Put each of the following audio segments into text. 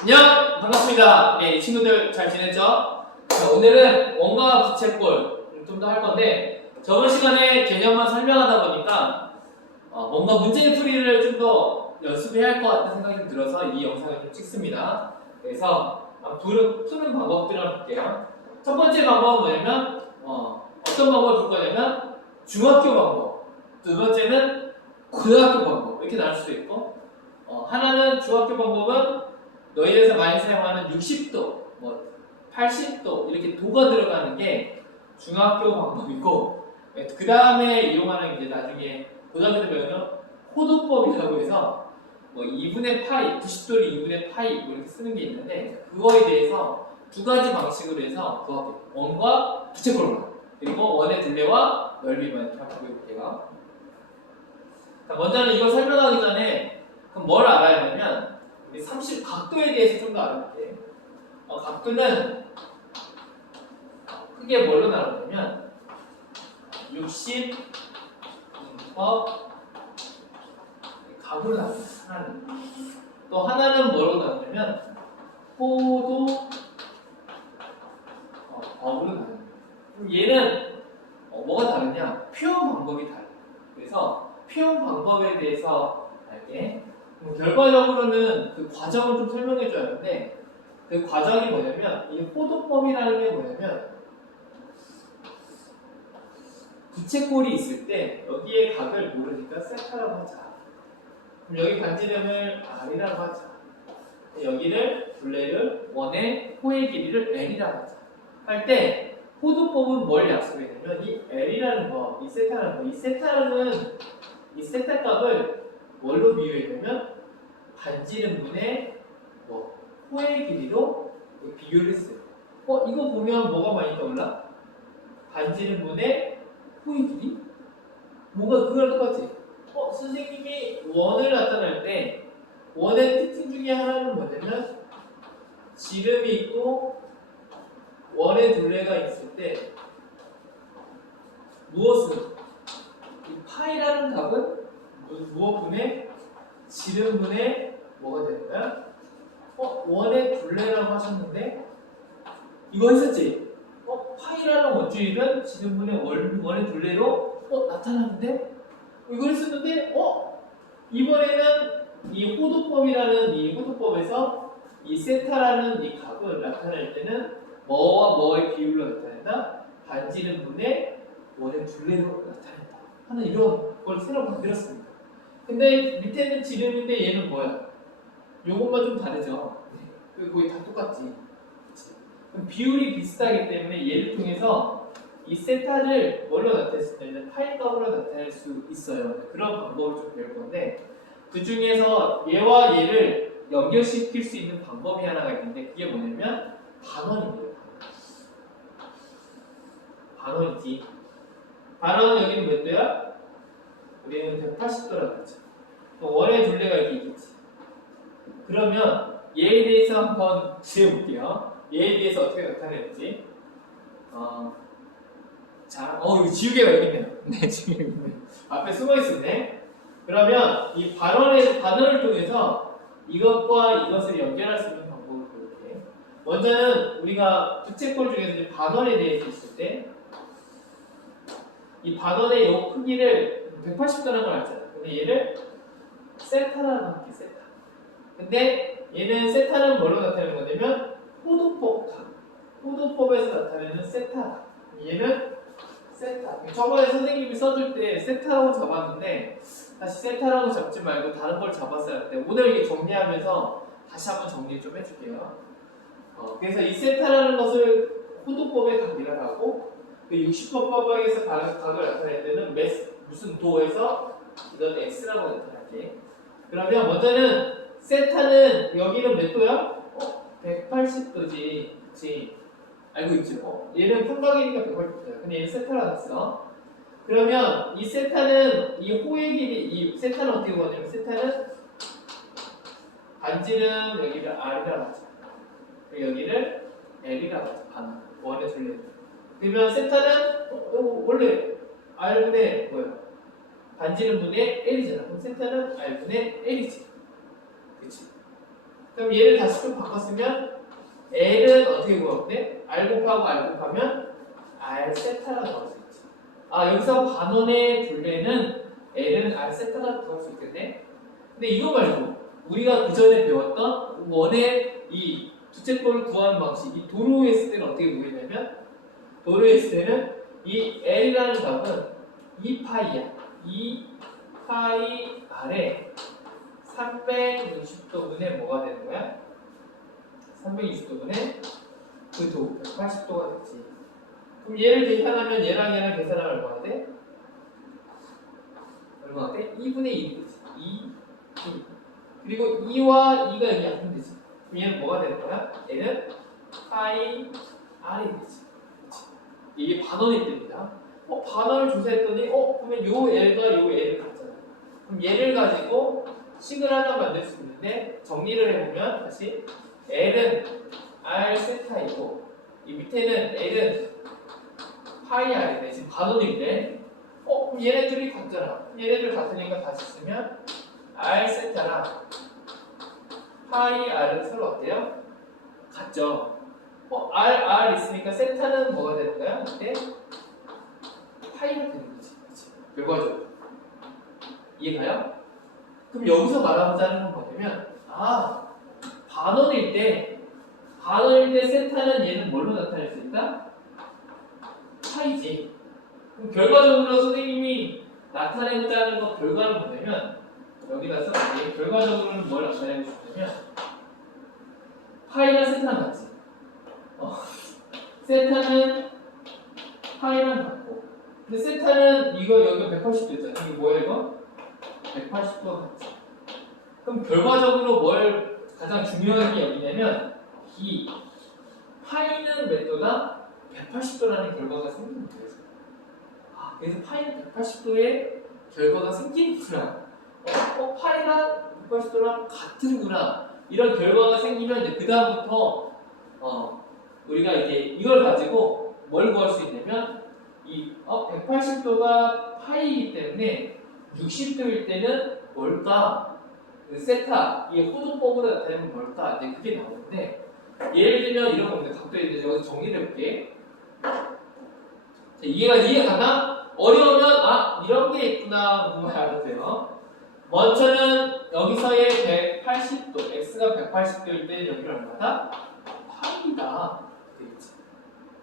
안녕! 반갑습니다. 네, 이 친구들 잘 지냈죠? 자, 오늘은 원과 부채꼴을 좀 더 할 건데 저번 시간에 개념만 설명하다 보니까 뭔가 문제 풀이를 좀 더 연습해야 할 것 같다는 생각이 좀 들어서 이 영상을 좀 찍습니다. 그래서 푸는 방법들을 한번 볼게요. 첫 번째 방법은 뭐냐면 어떤 방법을 볼 거냐면 중학교 방법, 두 번째는 고등학교 방법 이렇게 나눌 수도 있고 하나는 중학교 방법은 너희들에서 많이 사용하는 60도, 80도 이렇게 도가 들어가는 게 중학교 방법이고 그 다음에 이용하는 게 나중에 고등학교 때 배우는 호도법이라고 해서 2분의 파이, 90도를 2분의 파이 이렇게 쓰는 게 있는데 그거에 대해서 두 가지 방식으로 해서 그거 원과 부채꼴만 그리고 원의 둘레와 넓이만 이렇게 한번 보여볼게요. 먼저는 이걸 설명하기 전에 그럼 뭘 알아야 하냐면 우리 30 각도에 대해서 좀 더 알아볼게. 각도는 크게 뭘로 나누냐면 60 각으로 나눕니다. 또 하나는 뭐로 나누냐면 호도 법으로 나눕니다. 그럼 얘는 뭐가 다르냐? 표현 방법이 달라요. 그래서 표현 방법에 대해서 알게. 결과적으로는 그 과정을 좀 설명해 줘야 하는데 그 과정이 뭐냐면 이 호도법이라는 게 뭐냐면 부채꼴이 있을 때 여기에 각을 모르니까 세타라고 하자. 그럼 여기 반지름을 R이라고 하자. 여기를 둘레를 원의 호의 길이를 L이라고 하자. 할 때 호도법은 뭘 약속했냐면 이 L이라는 거, 이 세타라는 거, 이 세타 값을 뭘로 비유했냐면 반지름분의 호의 길이로 비교를 했어요. 이거 보면 뭐가 많이 떠올라? 반지름분의 호의 길이? 뭔가 그거랑 똑같지? 선생님이 원을 나타낼 때 원의 특징 중에 하나는 뭐냐면 지름이 있고 원의 둘레가 있을 때 무엇은? 이 파이라는 값은 무엇분의 지름분의 뭐가 될까요? 원의 둘레라고 하셨는데 이거 했었지? 파이라는 원주율은 지름분의 원의 둘레로 나타나는데 이거 했었는데 이번에는 이 호도법이라는 이 호도법에서 이 세타라는 이 값을 나타낼 때는 뭐와 뭐의 비율로 나타낸다? 반지름분의 원의 둘레로 나타낸다 하는 이런 걸 새로 만들었습니다. 근데 밑에는 지름인데 얘는 뭐야? 요것만 좀 다르죠? 거의 다 똑같지. 그럼 비율이 비슷하기 때문에 얘를 통해서 이 세타를 뭘로 나타냈을 때는 파이 값으로 나타낼 수 있어요. 그런 방법을 좀 배울 건데 그 중에서 얘와 얘를 연결시킬 수 있는 방법이 하나가 있는데 그게 뭐냐면 반원입니다. 반원이지. 반원은 여기는 몇 도야? 우리는 180도라고 했죠. 원의 둘레가 이렇게 있겠지. 그러면 얘에 대해서 한번 지어볼게요. 얘에 대해서 어떻게 나타내는지. 이거 지우개가 여기 있네요. 네, 지우개가 여기 있네요. 앞에 숨어 있었네. 그러면 이 반원을 통해서 이것과 이것을 연결할 수 있는 방법을 볼게요. 먼저는 우리가 부채꼴 중에서 반원에 대해서 있을 때 이 반원의 요 크기를 180도라는 걸 알잖아. 근데 얘를 세타라고 할게, 세타. 근데 얘는 세타는 뭐로 나타내는 거냐면 호도법에서 나타내는 세타. 얘는 세타. 저번에 선생님이 써줄 때 세타라고 잡았는데 다시 세타라고 잡지 말고 다른 걸 잡았어야 할 때 오늘 이게 정리하면서 다시 한번 정리 좀 해줄게요. 그래서 이 세타라는 것을 호도법의 각이라고 하고 그 60법에서 각을 나타낼 때는 무슨 도에서 이건 x라고 나타날게. 그러면 먼저는 세타는 여기는 몇 도야? 180도지. 그치? 알고 있죠? 얘는 평각이니까 180도야. 근데 얘는 세타라고 했어. 그러면 이 세타는 이 호의 길이, 이 세타는 어떻게 보냐면 세타는 반지름 여기를 R이라고 하자. 그리고 여기를 L이라고 하자. 원의 둘레. 그러면 세타는 원래 R분의 뭐야? 반지름분의 L이잖아. 그럼 세타는 R분의 L이지. 그치? 그럼 얘를 다시 좀 바꿨으면 L은 어떻게 구하면 돼? R 곱하고 R 곱하면 R 세타라고 나올 수 있지. 아, 여기서 반원의 둘레는 L은 R 세타라고 구할 수 있겠네. 근데 이거 말고 우리가 그 전에 배웠던 원의 이 두채꼴을 구하는 방식, 이 도로에 있을 때는 어떻게 구했냐면, 도로에 있을 때는 이 L이라는 값은 2파이야. 2파이 R에 360도분의 뭐가 되는 거야? 360도분의 그 도, 180도가 되지. 그럼 얘를 계산하면 얘랑 얘랑 계산하면 얼마가 돼? 얼마가 돼? 2분의 1이 되지. 2. 그리고 2와 2가 여기 약분 되지. 그럼 얘는 뭐가 되는 거야? 얘는 파이 R이 되지. 이게 반원일 때입니다. 반원을 조사했더니, 그러면 요 L과 요 L을 같잖아. 그럼 얘를 가지고 식을 하나 만들 수 있는데, 정리를 해보면, 다시, L은 R 세타이고, 이 밑에는 L은 파이 R이네. 지금 반원인데, 그럼 얘네들이 같잖아. 얘네들 같으니까 다시 쓰면, R 세타랑 파이 R은 서로 어때요? 같죠? R 있으니까 세타는 뭐가 되는 거야? 근데 파이가 되는 거지. 그치? 결과적으로. 이해가요? 그럼 여기서 말하자는 건 뭐냐면, 반원일 때 세타는 얘는 뭘로 나타낼 수 있다? 파이지. 그럼 결과적으로 선생님이 나타내고자 하는 거 결과는 뭐냐면, 여기다 써볼게. 결과적으로는 뭘 나타내고 싶냐면, 파이랑 세타는 같지. 세타는 파이랑 같고, 근데 세타는 이거 여기가 180도 있잖아. 이게 뭐야 이거? 180도가 같지. 그럼 결과적으로 뭘 가장 중요하게 여기냐면, 이 파이는 몇 도다? 180도라는 결과가 생기는 거예요. 그래서 파이는 180도의 결과가 생기는구나. 파이랑 180도랑 같은구나. 이런 결과가 생기면 이제 그 다음부터 우리가 이제 이걸 가지고 뭘 구할 수 있냐면, 이 180도가 파이이기 때문에 60도일 때는 뭘까? 그 세타, 이 호도법으로 나타내면 뭘까? 이제 그게 나오는데, 예를 들면 이런 겁니다. 각도에 대해서 여기서 정리를 해볼게. 자, 이해가나? 어려우면 이런 게 있구나 그거 알아도 돼요. 먼저는 여기서의 180도, x가 180도일 때 여기는 얼마다? 파이다. 되겠지.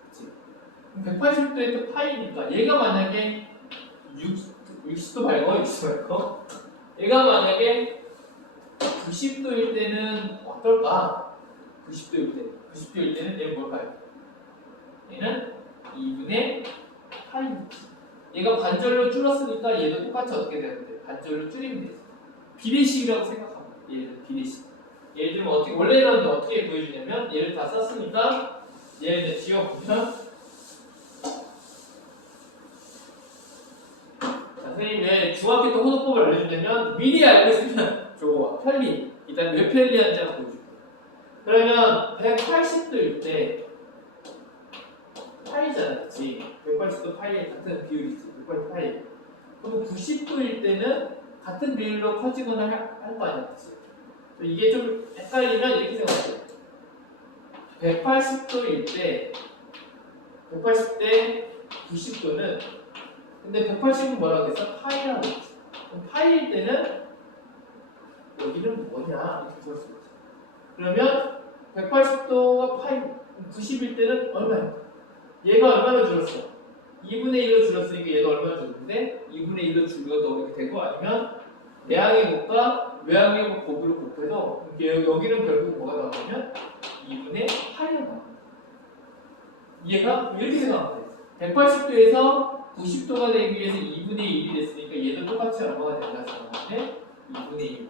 그치? 180도에 또 파이니까 얘가 만약에 60도 말고 60도 말고 얘가 만약에 90도일 때는 어떨까? 90도일 때는 얘는 뭘까요? 얘는 2분의 파이입니다. 얘가 반절로 줄었으니까 얘도 똑같이 어떻게 되는데? 반절로 줄이면 되지. 비례식이라고 생각합니다. 얘는 비례식. 예를 들면 원래는 어떻게 보여주냐면, 얘를 다 썼으니까 얘를 이제 지워보면, 선생님 왜 중학교 때 호도법을 알려주냐면, 미리 알고 있으면 좋아. 편리. 일단 왜 편리한지 한번 보여줄게요. 그러면 180도일 때 파이잖아, 그치? 180도 파이 같은 비율이지. 180 파이. 그럼 90도일 때는 같은 비율로 커지거나 할 거 아니야, 그치? 이게 좀 헷갈리면 이렇게 생각해요. 180도일 때, 180대 90도는, 근데 180은 뭐라고 했어? 파이라고 했지. 그럼 파이일 때는 여기는 뭐냐? 이렇게 볼 수 있지. 그러면 180도가 파이, 90일 때는 얼마야? 얘가 얼마나 줄었어? 2분의 1로 줄었으니까 얘가 얼마나 줄었는데 2분의 1로 줄여도 이렇게 되고, 아니면 내항의 곱과 외항의 곱으로 곱해서 여기는 결국 뭐가 나오냐면 2분의 8이 나옵니다. 얘가 이렇게 생각하면 돼. 180도에서 90도가 되기 위해서 2분의 1이 됐으니까 얘도 똑같이 얼마가 된다 생각하는데 2분의 1.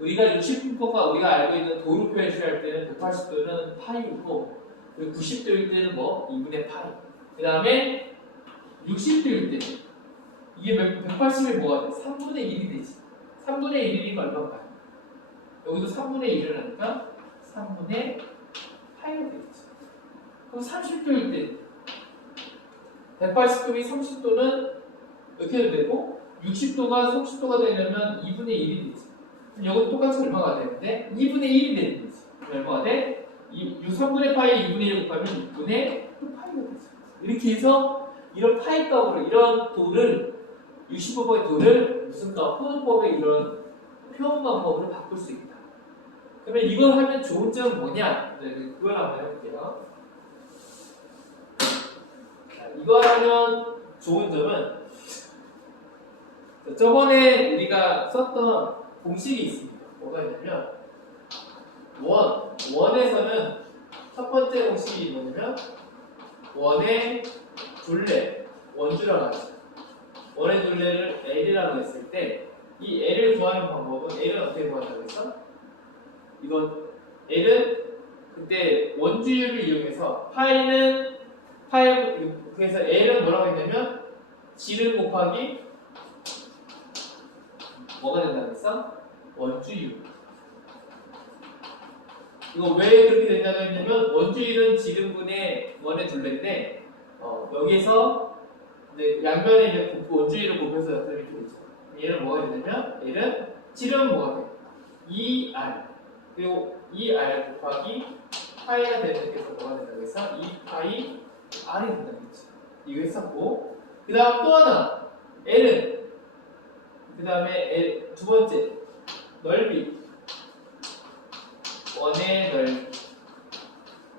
우리가 60분법과 우리가 알고 있는 도로 표시할 때는 180도는 파이고, 그리고 90도일 때는 2분의 파이. 그 다음에 60도일 때 이게 180이 뭐가 돼? 3분의 1이 되지. 3분의 1이니까 얼마일까요? 여기도 3분의 1을 하니까 3분의 8이 되겠지. 그럼 30도일 때 180도이 30도는 이렇게 해도 되고, 60도가 30도가 되려면 2분의 1이 되지. 이것도 똑같이 얼마가 되는데 2분의 1이 되는 거지. 얼마가 돼? 3분의 파이 2분의 1 곱하면 6분의 파이가 되죠. 이렇게 해서 이런 파이 값으로 이런 도를 유시법의 도를 무슨 값, 호흡법의 이런 표현 방법으로 바꿀 수 있다. 그러면 이걸 하면 좋은 점은 뭐냐? 네, 그걸 한번 해볼게요. 자, 이걸 하면 좋은 점은 저번에 우리가 썼던 공식이 있습니다. 뭐가 있냐면 원에서는 첫 번째 공식이 뭐냐면 원의 둘레, 원주라고 하죠. 원의 둘레를 L이라고 했을 때 이 L을 구하는 방법은 L은 어떻게 구한다고 했어? 이건 L은 그때 원주율을 이용해서 그래서 L은 뭐라고 했냐면 지름 곱하기 뭐가 된다고 했어? 원주율. 이거 왜 그렇게 된다고 했냐면 원주율은 지름분의 원의 둘레인데 여기서 이제 양변에 이제 원주율을 곱해서 나타내게 되죠. 얘는 뭐가 되냐면 얘는 지름은 뭐가 돼? 2r 그리고 2r 곱하기 파이가 되는 게 뭐가 된다고 했어? 2파이 r이 된다고 했지. 이거 했었고 그 다음 또 하나 l은 그 다음에 두 번째 넓이 원의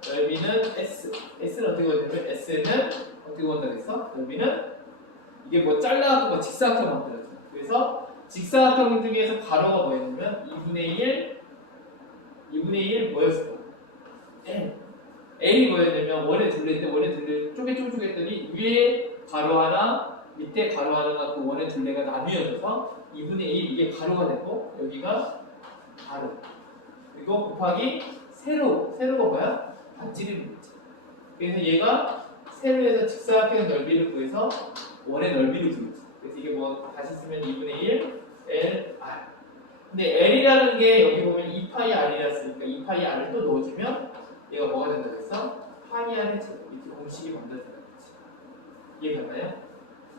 넓이는 s는 어떻게 보냐면 s는 어떻게 본다고 했어? 넓이는 이게 뭐 잘라갖고 뭐 직사각형 만들었죠. 그래서 직사각형 중에서 가로가 뭐였냐면 2분의 1 뭐였어? L이 뭐였냐면 원의 둘레인데 원의 둘레 쪼개쪼개했더니 위에 가로 하나 밑에 가로 하나가 그 원의 둘레가 나뉘어져서 2분의 1 이게 가로가 되고 여기가 가로 그리고 곱하기 세로가 뭐야? 반지름이 되지. 그래서 얘가 세로에서 직사각형 넓이를 구해서 원의 넓이를 구했지. 그래서 이게 뭐 다시 쓰면 2분의 1 L R. 근데 L이라는 게 여기 보면 2파이 R이라 쓰니까 2파이 R을 또 넣어주면 얘가 뭐가 된다고 했어? 파이 R의 제곱. 이렇게 공식이 만들어진다고 했지. 이해가나요?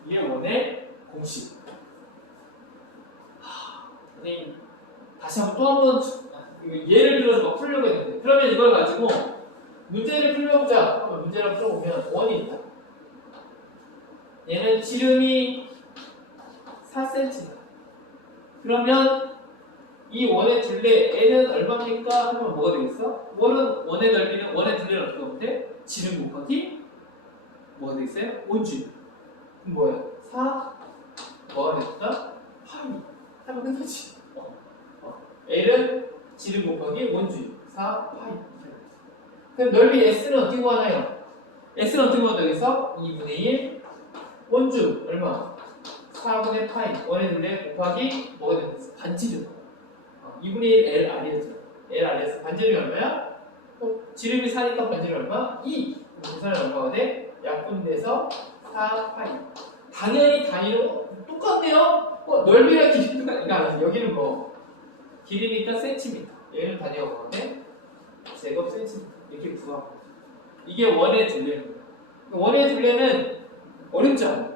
이게 원의 공식. 선생님 다시 한번 예를 들어서 막 풀려고 했는데 그러면 이걸 가지고 문제를 풀어보자. 한번 문제를 풀어보면 원이 있다. 얘는 지름이 4cm다. 그러면 이 원의 둘레 L은 얼마입니까? 하면 뭐가 되겠어? 원의 넓이는 원의 둘레는 어떻게 보면 돼? 지름 곱하기 뭐가 되겠어요? 원주. 그럼 뭐야? 4 뭐가 됐다? 파이 하면 끝나지. L은 지름 곱하기 원주 4 파이. 그럼 넓이 S는 어떻게 구하나요? S는 어떻게 구한다고 해서 2분의 1 원주 얼마? 4분의 파이 원의 둘레 곱하기 뭐가 되는 거지? 반지름 2분의 1 LR이었죠. LR에서 반지름이 얼마야? 지름이 4니까 반지름이 얼마? 2 계산이 얼마가 돼? 약분돼서 4 파이 당연히 단위로 똑같네요? 넓이랑 길이가 그러니까 여기는 뭐 길이니까 센티미터 얘는 단위가 뭐가 돼? 제곱 센티미터 이렇게 구하고 이게 원의 둘레는 거야. 원의 둘레는 어렵지 않아.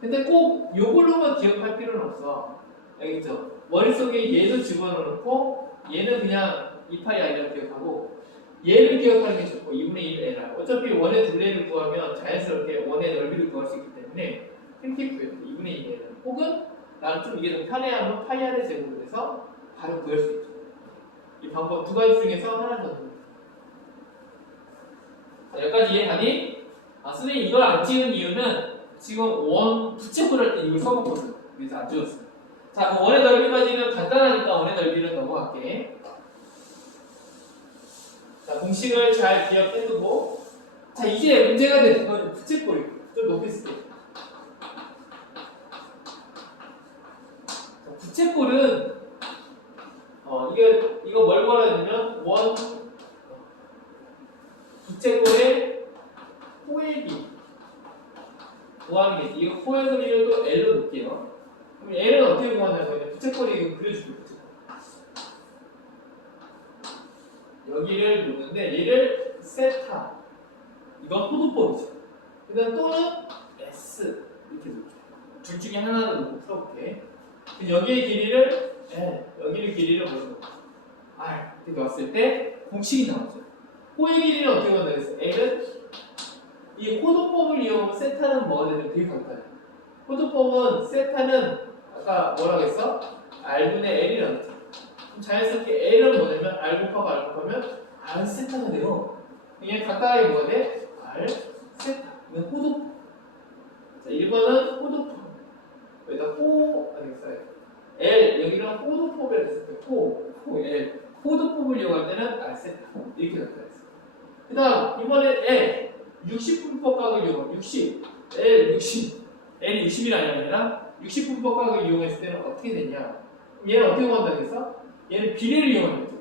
근데 꼭 이걸로만 기억할 필요는 없어. 알겠죠? 머릿속에 얘도 집어넣고 얘는 그냥 2파이 R이라고 기억하고 얘를 기억하는 게 좋고 2분의 1 LR 어차피 원의 둘레를 구하면 자연스럽게 원의 넓이를 구할 수 있기 때문에 이렇게 구해요. 2분의 2 LR 혹은 나는 좀 이게 좀 편해하면 파이 R의 제곱을 해서 바로 구할 수 있죠. 이 방법 두 가지 중에서 하나는 더. 여기까지 이해가니? 선생님 이걸 안 찍은 이유는 지금 원 부채꼴 할 때 이걸 써먹거든. 그래서 안 찍었어요. 자, 그럼 원의 넓이까지는 간단하니까 원의 넓이를 넘어갈게. 자, 공식을 잘 기억해두고. 자, 이제 문제가 되는 건 부채꼴이에요. 좀 높이 쓸게요. 부채꼴은 이거 뭘 걸어야되면 원 부채꼴의 호의 길이 구하는 게 이거 호의 길이를 또 L로 놓을게요. 그럼 L은 어떻게 구하냐면 부채꼴이 이거 그려주고 여기를 놓는데 얘를 세타 이건 호두법이죠. 그 다음 또는 S 이렇게 놓을게요. 둘 중에 하나를 놓고 풀어볼게. 여기의 길이를 L 여기를 길이를 보는 거 R 이렇게 넣었을 때 공식이 나오죠. 호의 길이는 어떻게 만들겠어? L은 이 호도법을 이용하면 세타는 뭐가 되는 되게 간단해. 호도법은 세타는 아까 뭐라고 했어? R분의 L이라고 했지. 그럼 자연스럽게 L은 뭐냐면 R 곱하고 R 곱하면 R 세타가 돼요. 이게 각각이 뭐가 돼? R 세타. 이건 호도법. 자, 1번은 호도법. 여기다 아니겠어요? L 여기는 호도법이라고 했을 때 L 호도법을 이용할 때는 R 세타 이렇게 나타냈어요. 그 다음 이번에 L 60분법각을 이용하면 60 L 60 L이 60이 아니라 60분법각을 이용했을 때는 어떻게 되냐? 얘는 어떻게 구한다고 했어? 얘는 비례를 이용하는 거죠.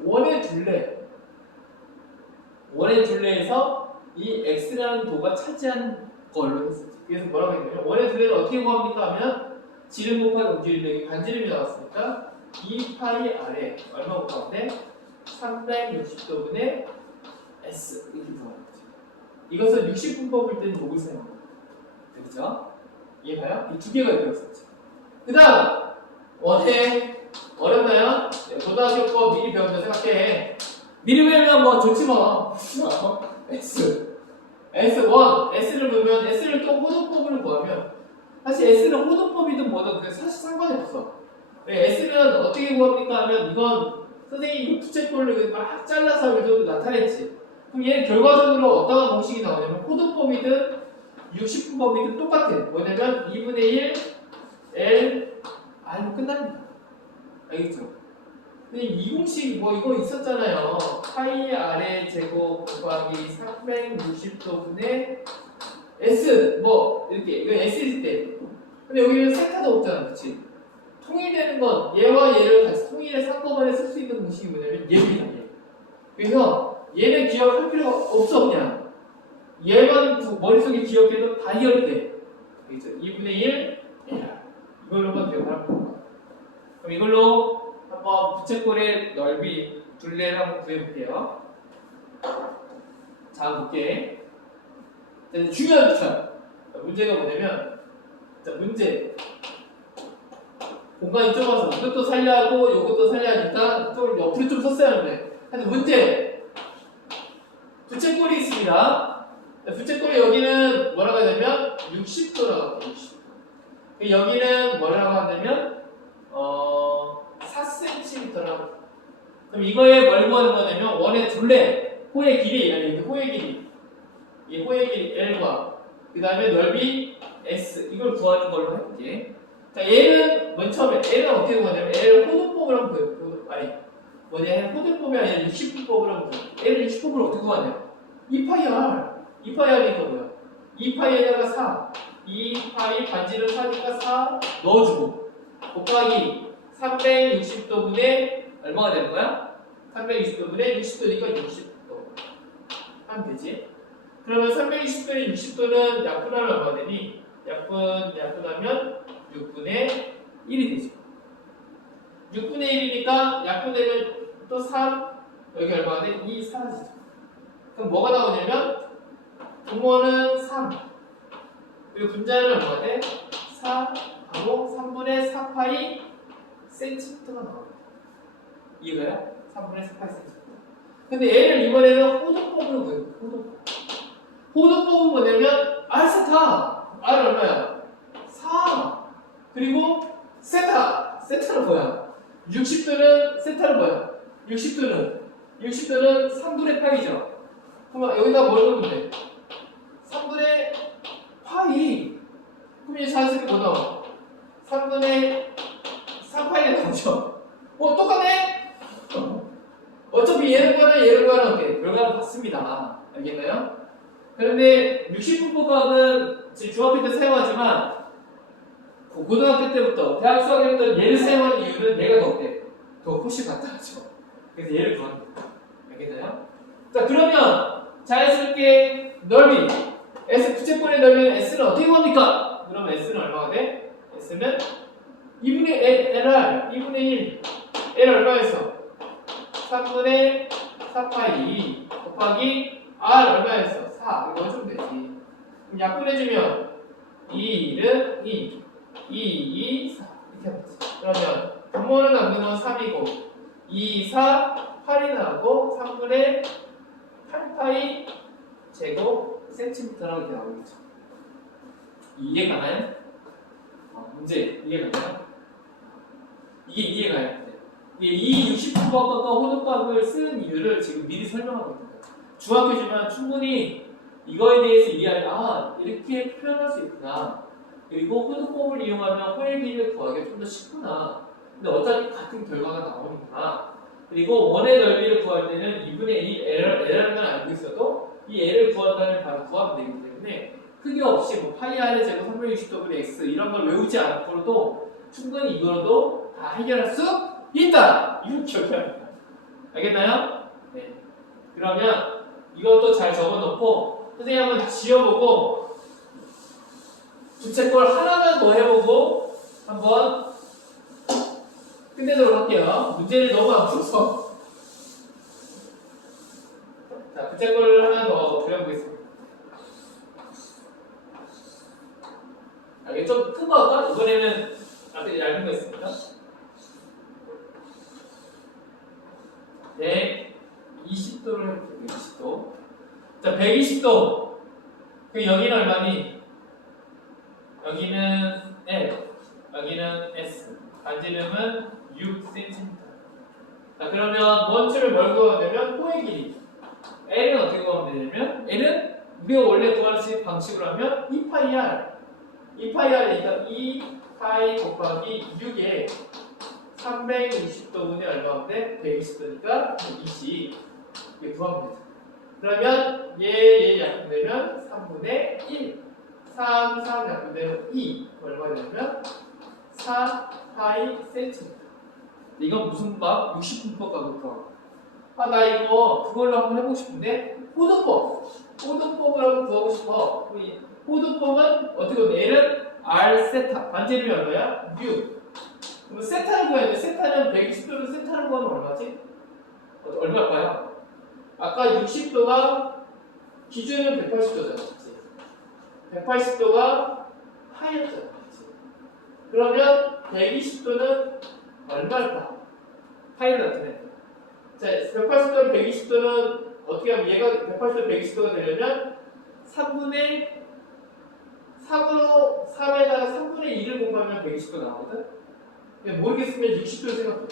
원의 둘레에서 이 x라는 도가 차지한 걸로 했었지. 그래서 뭐라고 했냐면 원의 둘레를 어떻게 구합니까 하면 지름 곱하기 음지름이 반지름이 나왔으니까 2파이 R에 얼마 곱하는데 360도분의 S 이렇게 구하는 거죠. 이것은 60분법일 때는 목을 사용합니다. 그렇죠? 이해가요? 이 두 개가 들었었죠. 그 다음 원의 어렵나요? 고등학교법 미리 배운다 생각해. 미리 배우면 뭐 좋지 뭐. S1 S를 보면 S를 또 호도법으로 구하면 사실 S는 호도법이든 뭐든 그게 사실 상관이 없어. S는 어떻게 구합니까 하면 이건 선생님이 부채꼴로 막 잘라서 여기도 나타냈지. 그럼 얘는 결과적으로 어떤 공식이 나오냐면 호도법이든 60분법이든 똑같아. 뭐냐면 2분의 1 L 아니면 끝납니다. 알겠죠? 근데 이 공식 뭐 이거 있었잖아요. 파이 R의 제곱 곱하기 360도분의 S 뭐 이렇게 이거 S일 때. 근데 여기는 세타도 없잖아, 그렇지? 통일되는 건 얘와 얘를 같이 통일해서 한꺼번에 쓸 수 있는 공식이 뭐냐면 얘입니다. 얘. 그래서 얘는 기억할 필요가 없어 그냥. 얘만 머릿속에 기억해도 다 이해돼. 알겠죠? 2분의 1 LR 이걸로만 기억하면 됩니다. 그럼 이걸로 한번 부채꼴의 넓이 둘레를 한번 구해볼게요. 자, 볼게. 중요합니다. 문제가 뭐냐면, 자, 문제. 공간이 좁아서 이것도 살려하고 이것도 살려하니까 좀 옆으로 좀 썼어야 하는데. 하여튼 문제. 부채꼴이 있습니다. 부채꼴이 여기는 뭐라고 해야 되면 60도라고 합니다. 60도. 여기는 뭐라고 하냐면 4cm라고. 그럼 이거에 뭘 구하는 거냐면 원의 둘레, 호의 길이, 아니 호의 길이, 이 호의 길이 L과 그 다음에 넓이 S 이걸 구하는 걸로 해볼게. 자, 얘는 맨 처음에 L은 어떻게 구하냐면 L 호도법을 한번 보여요. 아니 뭐냐 호도법이 아니라 60분법을 한번 보여요. L 60분법을 어떻게 구하냐? 2파이 R 2파이 R이니까 뭐야? 2파이에다가 4 2파이 반지름 4니까 4 넣어주고 곱하기 360도분의 얼마가 되는 거야? 360도분의 60도니까 60도 하면 되지. 그러면 360도에 60도는 약분하면 얼마가 되니? 약분하면 6분의 1이 되죠. 6분의 1이니까 약분되면 또 3 여기 얼마가 돼? 2 사라지죠. 그럼 뭐가 나오냐면 분모는 3 그리고 분자는 얼마가 돼? 4 하고 3분의 4파이 센티미터가 나옵니다. 이해가요? 3분의 4파이 센티미터. 근데 얘를 이번에는 호도법으로 보여요. 호도법은 뭐냐면 R 세타. R 얼마야? 4. 그리고 세타는 뭐야? 60도는 세타는 뭐야? 60도는 3분의 파이죠. 그럼 여기다 뭘 넣으면 돼? 3분의 파이. 그럼 이제 자연스럽게 뭐 나와? 3분의 4파이가 나오죠. 똑같네? 어차피 얘를 구하나 어때? 결과는 같습니다. 알겠나요? 그런데 60분법각은 중학교 때 사용하지만 고등학교 때부터 대학 수학을 했던 얘를 사용하는 이유는 얘가 더 어때? 더 훨씬 간단하죠. 그래서 얘를 구하는 거예요. 알겠나요? 자, 그러면 자연스럽게 넓이 S 부채꼴의 넓이는 S는 어떻게 구합니까? 그러면 S는 얼마가 돼? S는 2분의 LR 2분의 1 L 얼마였어? 3분의 4파이 곱하기 R 얼마였어? 4 이거 좀 되지. 그럼 약분해주면 2는 2 4 이렇게 하면 되지. 그러면 분모를 남는 건 3이고 2, 4, 8이 나오고 3분의 8파이 제곱 센티미터라고 이렇게 나오겠죠. 이해 가나요? 문제 이해 가나요? 이게 이해가 안 돼. 이 60%값과 호두값을 쓰는 이유를 지금 미리 설명하고 있는 거예요. 중학교지만 충분히 이거에 대해서 이해할 이렇게 표현할 수 있구나. 그리고 호두법을 이용하면 호일기를 구하기가 좀 더 쉽구나. 근데 어차피 같은 결과가 나오니까. 그리고 원의 넓이를 구할 때는 2분의 1 L라는 걸 알고 있어도 이 L을 구한다면 바로 구하면 되기 때문에 크기 없이 뭐 파이 R의 제곱 360W X 이런 걸 외우지 않고도 충분히 이거로도 다 해결할 수 있다! 이렇게 기억해야 알겠나요? 네. 그러면 이것도 잘 적어놓고 선생님 한번 다 지어보고 부채꼴 하나만 더 해보고 한번 끝내도록 할게요. 문제를 너무 안 풀어서. 자, 부채꼴을 하나 더 그려보겠습니다. 이게 좀 큰 거 할까? 이번에는 앞에 얇은 거 있습니다. 120도를 해볼게요. 120도. 자, 120도. 그 여기는 얼마니? 여기는 L, 여기는 S. 반지름은 6cm. 자, 그러면 원추를 뭘 구하면 되면 호의 길이. L은 어떻게 구하면 되냐면 L은 우리가 원래 구할 수 있는 방식으로 하면 2파이 R이니까 2파이 곱하기 6에 360도분의 얼마인데 120도니까 120 이게 구하면 되죠. 그러면 얘 약분되면 3분의 1 3 약분되면 2 얼마 되냐면 4파이 센티미터. 이건 무슨 법? 60분법 가볼까? 나 이거 그걸로 한번 해보고 싶은데 호두법을 한번 구하고 싶어. 호두법은 어떻게 보면 L은 R 세타 반지름이 얼마야? 6. 그럼 세타를 구해야 돼. 세타는 120도로 세타를 구하면 얼마지? 얼마일까요? 아까 60도가 기준은 180도잖아. 180도가 파이였잖아. 그러면 120도는 얼마일까? 파이를 나타내. 자, 180도랑 120도는 어떻게 하면 얘가 180도 120도가 되려면 3분의 3으로 3에다가 3분의 2를 곱하면 120도 나오거든? 모르겠으면 60도를 생각해.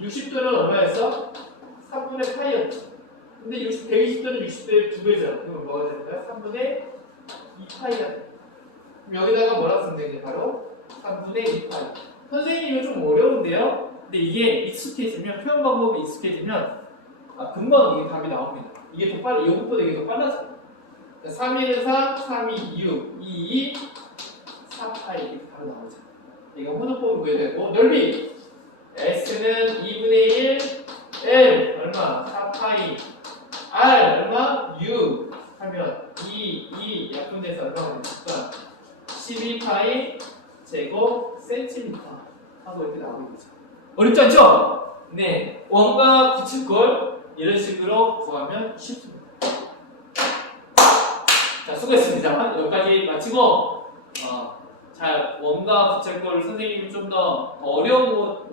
60도는 얼마였어? 3분의 파이였지. 근데 120도는 60도의 2배잖아. 그러면 뭐가 되는 거야? 3분의 2파이가 돼. 그럼 여기다가 뭐라 쓰면 되냐? 바로 3분의 2파이. 선생님 이거 좀 어려운데요? 근데 이게 익숙해지면, 표현 방법이 익숙해지면 금방 이게 답이 나옵니다. 이게 더 빨리, 이것보다 이게 더 빨라져요. 3, 1, 4, 3, 2, 6, 2, 2, 4파이 이렇게 바로 나오죠. 이거 호두법을 구해야 되고 넓이 S는 2분의 1 L 얼마? 4파이 R 얼마? 6 하면 2 약분돼서 얼마가 되니까 12파이 제곱 센티미터 하고 이렇게 나오겠죠. 어렵지 않죠? 네, 원과 부채꼴 이런 식으로 구하면 쉽습니다. 자, 수고했습니다. 여기까지 마치고 잘 원과 부채꼴 선생님이 좀 더 어려운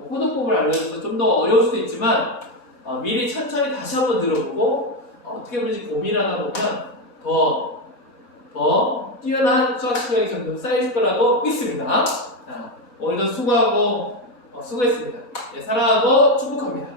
호두법을 알려줘서 좀 더 어려울 수도 있지만 미리 천천히 다시 한번 들어보고 어떻게 보는지 고민하다 보면 더 뛰어난 수학 실력이 점점 쌓일 거라고 믿습니다. 오늘도 수고하고 수고했습니다. 네, 사랑하고 축복합니다.